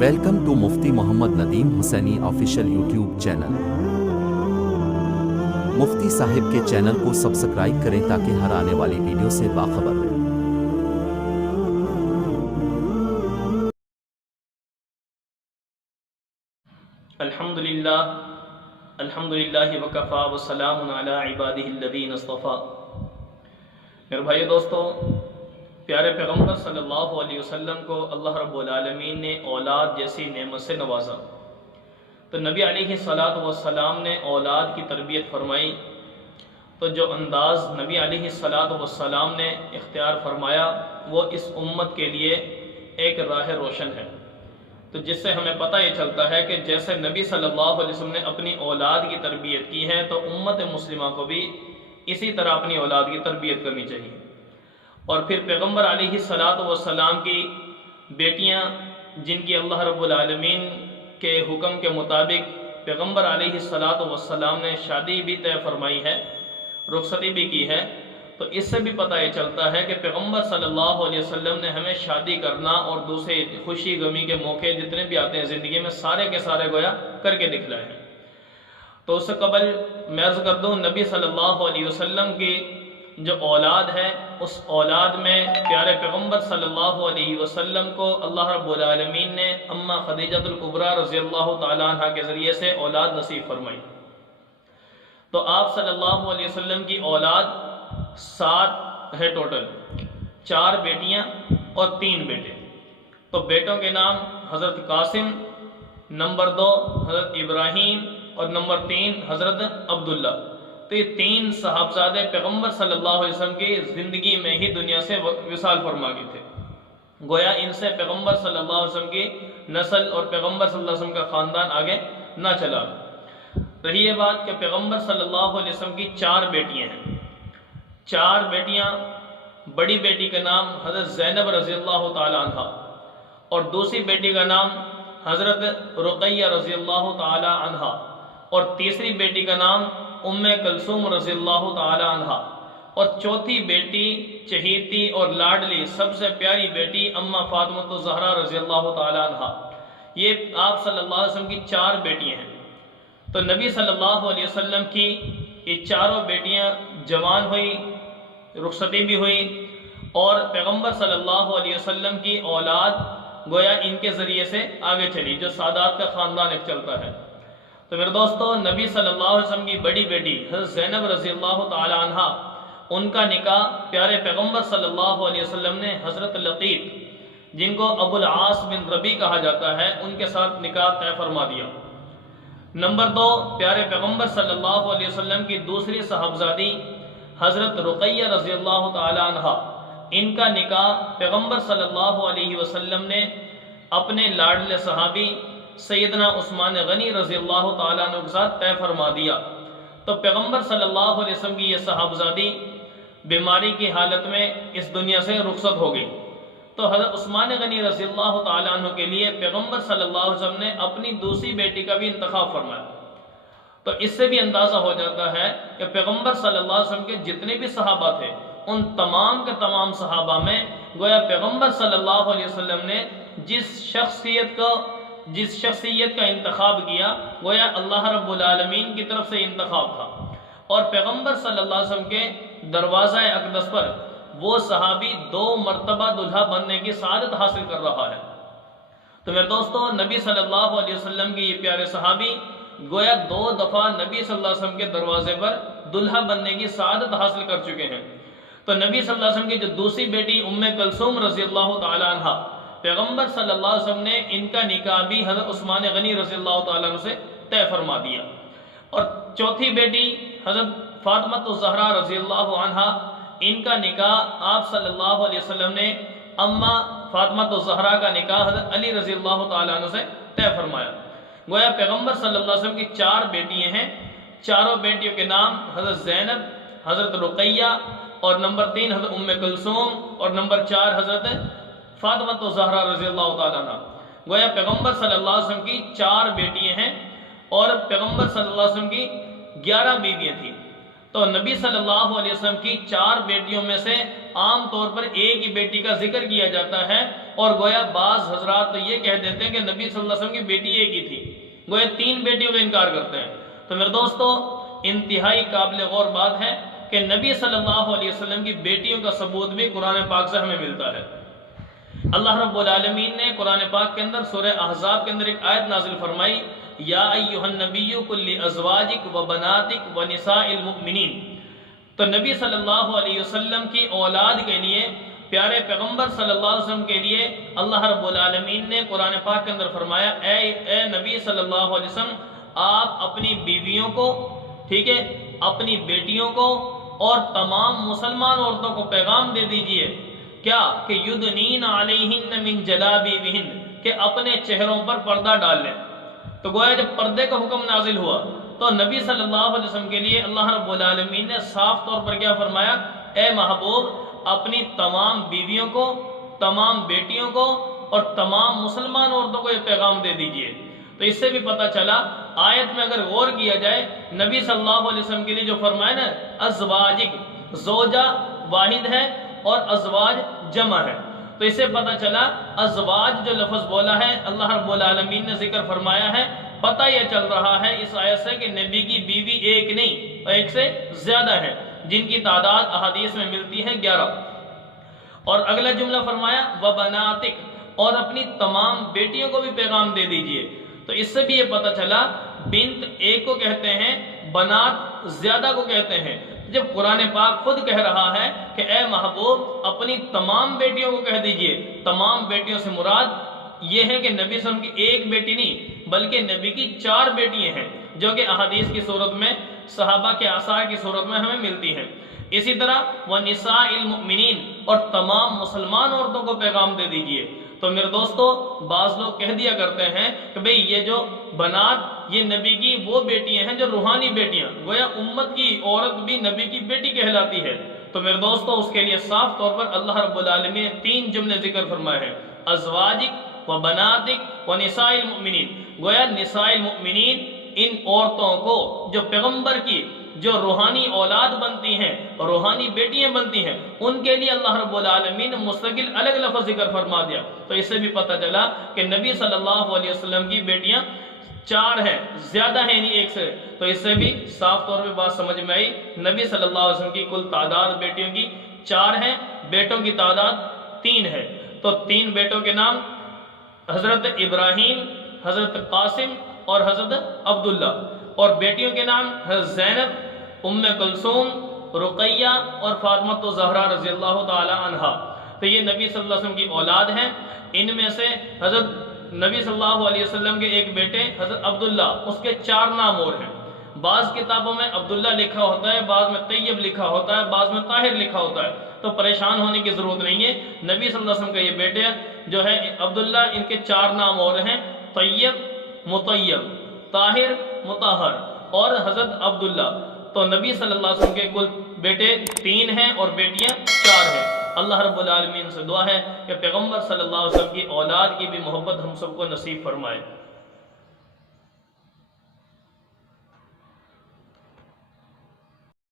Welcome to Mufti Muhammad Nadeem Hussaini official YouTube channel. Mufti sahab کے channel کو subscribe کریں تاکہ ہر آنے والی ویڈیو سے باخبر رہیں۔ الحمدللہ وکفا وسلام علی عبادہ الذین اصطفیٰ۔ میرے بھائی دوستو، پیارے پیغمبر صلی اللہ علیہ وسلم کو اللہ رب العالمین نے اولاد جیسی نعمت سے نوازا، تو نبی علیہ الصلاۃ والسلام نے اولاد کی تربیت فرمائی، تو جو انداز نبی علیہ الصلاۃ والسلام نے اختیار فرمایا وہ اس امت کے لیے ایک راہ روشن ہے۔ تو جس سے ہمیں پتہ یہ چلتا ہے کہ جیسے نبی صلی اللہ علیہ وسلم نے اپنی اولاد کی تربیت کی ہے تو امت مسلمہ کو بھی اسی طرح اپنی اولاد کی تربیت کرنی چاہیے۔ اور پھر پیغمبر علیہ الصلاۃ والسلام کی بیٹیاں، جن کی اللہ رب العالمین کے حکم کے مطابق پیغمبر علیہ الصلاۃ والسلام نے شادی بھی طے فرمائی ہے، رخصتی بھی کی ہے، تو اس سے بھی پتہ یہ چلتا ہے کہ پیغمبر صلی اللہ علیہ وسلم نے ہمیں شادی کرنا اور دوسرے خوشی غمی کے موقع جتنے بھی آتے ہیں زندگی میں سارے کے سارے گویا کر کے دکھلائے ہیں۔ تو اس سے قبل میں عرض کر دوں، نبی صلی اللہ علیہ وسلم کی جو اولاد ہے اس اولاد میں پیارے پیغمبر صلی اللہ علیہ وسلم کو اللہ رب العالمین نے اماں خدیجہ الکبریٰ رضی اللہ تعالیٰ عنہ کے ذریعے سے اولاد نصیب فرمائی۔ تو آپ صلی اللہ علیہ وسلم کی اولاد 7 ہے ٹوٹل، 4 بیٹیاں اور 3 بیٹے۔ تو بیٹوں کے نام حضرت قاسم، نمبر 2 حضرت ابراہیم اور نمبر 3 حضرت عبداللہ۔ تو یہ 3 صاحبزادے پیغمبر صلی اللہ علیہ وسلم کی زندگی میں ہی دنیا سے وصال فرما گئے تھے، گویا ان سے پیغمبر صلی اللہ علیہ وسلم کی نسل اور پیغمبر صلی اللہ علیہ وسلم کا خاندان آگے نہ چلا۔ رہی یہ بات کہ پیغمبر صلی اللہ علیہ وسلم کی 4 بیٹیاں ہیں، 4 بیٹیاں، بڑی بیٹی کا نام حضرت زینب رضی اللہ تعالی عنہ اور دوسری بیٹی کا نام حضرت رقیہ رضی اللہ تعالی عنہ اور تیسری بیٹی کا نام ام کلثوم رضی اللہ تعالی عنہ اور چوتھی بیٹی چہیتی اور لاڈلی سب سے پیاری بیٹی اماں فاطمہ الزہرا رضی اللہ تعالی عنہ۔ یہ آپ صلی اللہ علیہ وسلم کی 4 بیٹیاں ہیں۔ تو نبی صلی اللہ علیہ وسلم کی یہ 4 بیٹیاں جوان ہوئی، رخصتی بھی ہوئی، اور پیغمبر صلی اللہ علیہ وسلم کی اولاد گویا ان کے ذریعے سے آگے چلی، جو سادات کا خاندان ایک چلتا ہے۔ تو میرے دوستو، نبی صلی اللہ علیہ وسلم کی بڑی بیٹی حضرت زینب رضی اللہ تعالی عنہ، ان کا نکاح پیارے پیغمبر صلی اللہ علیہ وسلم نے حضرت لقیط، جن کو ابو العاص بن ربی کہا جاتا ہے، ان کے ساتھ نکاح طے فرما دیا۔ نمبر 2 پیارے پیغمبر صلی اللہ علیہ وسلم کی دوسری صاحبزادی حضرت رقیہ رضی اللہ تعالی عنہ، ان کا نکاح پیغمبر صلی اللہ علیہ وسلم نے اپنے لاڈلے صحابی سیدنا عثمان غنی رضی اللہ تعالیٰ عنہ کے ساتھ طے فرما دیا۔ تو پیغمبر صلی اللہ علیہ وسلم کی یہ صاحبزادی بیماری کی حالت میں اس دنیا سے رخصت ہو گئی، تو حضرت عثمان غنی رضی اللہ تعالیٰ عنہ کے لیے پیغمبر صلی اللہ علیہ وسلم نے اپنی دوسری بیٹی کا بھی انتخاب فرمایا۔ تو اس سے بھی اندازہ ہو جاتا ہے کہ پیغمبر صلی اللہ علیہ وسلم کے جتنے بھی صحابہ تھے ان تمام کے تمام صحابہ میں گویا پیغمبر صلی اللہ علیہ وسلم نے جس شخصیت کا انتخاب کیا گویا اللہ رب العالمین کی طرف سے انتخاب تھا، اور پیغمبر صلی اللہ علیہ وسلم کے دروازہ اقدس پر وہ صحابی 2 مرتبہ دلہا بننے کی سعادت حاصل کر رہا ہے۔ تو میرے دوستو، نبی صلی اللہ علیہ وسلم کی یہ پیارے صحابی گویا 2 دفعہ نبی صلی اللہ علیہ وسلم کے دروازے پر دلہا بننے کی سعادت حاصل کر چکے ہیں۔ تو نبی صلی اللہ علیہ وسلم کی جو دوسری بیٹی ام کلثوم رضی اللہ تعالی عنہ، پیغمبر صلی اللہ علیہ وسلم نے ان کا نکاح بھی حضرت عثمان غنی رضی اللہ تعالیٰ عنہ سے طے فرما دیا، اور چوتھی بیٹی حضرت فاطمہ الزہرا رضی اللہ عنہ، ان کا نکاح آپ صلی اللہ علیہ وسلم نے اماں فاطمہ الزہرا کا نکاح حضرت علی رضی اللہ تعالیٰ عنہ سے طے فرمایا۔ گویا پیغمبر صلی اللہ علیہ وسلم کی 4 بیٹیاں ہیں، 4 بیٹیوں کے نام حضرت زینب، حضرت رقیہ اور نمبر 3 حضرت ام کلثوم اور نمبر 4 حضرت فاطمہ الزہرا رضی اللہ تعالیٰ عنہ۔ گویا پیغمبر صلی اللہ علیہ وسلم کی 4 بیٹیاں ہیں اور پیغمبر صلی اللہ علیہ وسلم کی 11 بیویاں تھیں۔ تو نبی صلی اللہ علیہ وسلم کی 4 بیٹیوں میں سے عام طور پر ایک ہی بیٹی کا ذکر کیا جاتا ہے، اور گویا بعض حضرات تو یہ کہہ دیتے ہیں کہ نبی صلی اللہ علیہ وسلم کی بیٹی ایک ہی تھی، گویا 3 بیٹیوں کا انکار کرتے ہیں۔ تو میرے دوستو، انتہائی قابل غور بات ہے کہ نبی صلی اللہ علیہ وسلم کی بیٹیوں کا ثبوت بھی قرآن پاک سے ہمیں ملتا ہے۔ اللہ رب العالمین نے قرآن پاک کے اندر سورہ احزاب کے اندر ایک آیت نازل فرمائی، یا ایھا النبی قل لازواجک و بناتک و نساء المؤمنین۔ تو نبی صلی اللہ علیہ وسلم کی اولاد کے لیے، پیارے پیغمبر صلی اللہ علیہ وسلم کے لیے اللہ رب العالمین نے قرآن پاک کے اندر فرمایا، اے نبی صلی اللہ علیہ وسلم، آپ اپنی بیویوں کو، ٹھیک ہے، اپنی بیٹیوں کو اور تمام مسلمان عورتوں کو پیغام دے دیجئے، کیا کہ یدنین علیہن من جلابیبہن، کہ اپنے چہروں پر پردہ ڈال لیں۔ تو گویا جب پردے کا حکم نازل ہوا تو نبی صلی اللہ علیہ وسلم کے لیے اللہ رب العالمین نے صاف طور پر کیا فرمایا، اے محبوب، اپنی تمام بیویوں کو، تمام بیٹیوں کو اور تمام مسلمان عورتوں کو یہ پیغام دے دیجئے۔ تو اس سے بھی پتہ چلا، آیت میں اگر غور کیا جائے، نبی صلی اللہ علیہ وسلم کے لیے جو فرمایا نا ازواجک، زوجہ واحد ہے اور ازواج جمع ہے، تو اس سے پتہ چلا ازواج جو لفظ بولا ہے اللہ رب العالمین نے ذکر فرمایا ہے، پتہ یہ چل رہا ہے اس آیت سے کہ نبی کی بیوی ایک نہیں، ایک سے زیادہ ہے، جن کی تعداد احادیث میں ملتی ہے 11۔ اور اگلا جملہ فرمایا وبناتک، اور اپنی تمام بیٹیوں کو بھی پیغام دے دیجئے۔ تو اس سے بھی یہ پتہ چلا، بنت ایک کو کہتے ہیں، بنات زیادہ کو کہتے ہیں۔ جب قرآن پاک خود کہہ رہا ہے کہ اے محبوب اپنی تمام بیٹیوں کو کہہ دیجئے، تمام بیٹیوں سے مراد یہ ہے کہ نبی صلی اللہ علیہ وسلم کی ایک بیٹی نہیں بلکہ نبی کی 4 بیٹیاں ہیں، جو کہ احادیث کی صورت میں، صحابہ کے آثار کی صورت میں ہمیں ملتی ہیں۔ اسی طرح وَنِسَاءِ الْمُؤْمِنِينَ، اور تمام مسلمان عورتوں کو پیغام دے دیجئے۔ تو میرے دوستو، بعض لوگ کہہ دیا کرتے ہیں کہ بھئی یہ جو بنات، یہ نبی کی وہ بیٹیاں ہیں جو روحانی بیٹیاں، گویا امت کی عورت بھی نبی کی بیٹی کہلاتی ہے۔ تو میرے دوستو، اس کے لیے صاف طور پر اللہ رب العالمین نے 3 جملے ذکر فرمائے ہیں، ازواجک و بناتک و نساء المؤمنین۔ گویا نساء المؤمنین، ان عورتوں کو جو پیغمبر کی جو روحانی اولاد بنتی ہیں، روحانی بیٹیاں بنتی ہیں، ان کے لیے اللہ رب العالمین نے مستقل الگ لفظ ذکر فرما دیا۔ تو اس سے بھی پتہ چلا کہ نبی صلی اللہ علیہ وسلم کی بیٹیاں 4 ہیں، زیادہ ہیں نہیں ایک سے۔ تو اس سے بھی صاف طور پہ بات سمجھ میں آئی، نبی صلی اللہ علیہ وسلم کی کل تعداد بیٹیوں کی 4 ہیں، بیٹوں کی تعداد 3 ہے۔ تو 3 بیٹوں کے نام حضرت ابراہیم، حضرت قاسم اور حضرت عبداللہ، اور بیٹیوں کے نام حضرت زینب، ام کلثوم، رقیہ اور فاطمہ زہرا رضی اللہ تعالی عنہا۔ تو یہ نبی صلی اللہ علیہ وسلم کی اولاد ہیں۔ ان میں سے حضرت نبی صلی اللہ علیہ وسلم کے ایک بیٹے حضرت عبداللہ، اس کے 4 نام اور ہیں۔ بعض کتابوں میں عبداللہ لکھا ہوتا ہے، بعض میں طیب لکھا ہوتا ہے، بعض میں طاہر لکھا ہوتا ہے، تو پریشان ہونے کی ضرورت نہیں ہے۔ نبی صلی اللہ علیہ وسلم کا یہ بیٹے جو ہے عبداللہ، ان کے 4 نام اور ہیں، طیب، مطیب، طاہر، مطہر اور حضرت عبداللہ۔ تو نبی صلی اللہ علیہ وسلم کے کل بیٹے 3 ہیں اور بیٹیاں 4 ہیں۔ اللہ رب العالمین سے دعا ہے کہ پیغمبر صلی اللہ علیہ وسلم کی اولاد کی بھی محبت ہم سب کو نصیب فرمائے۔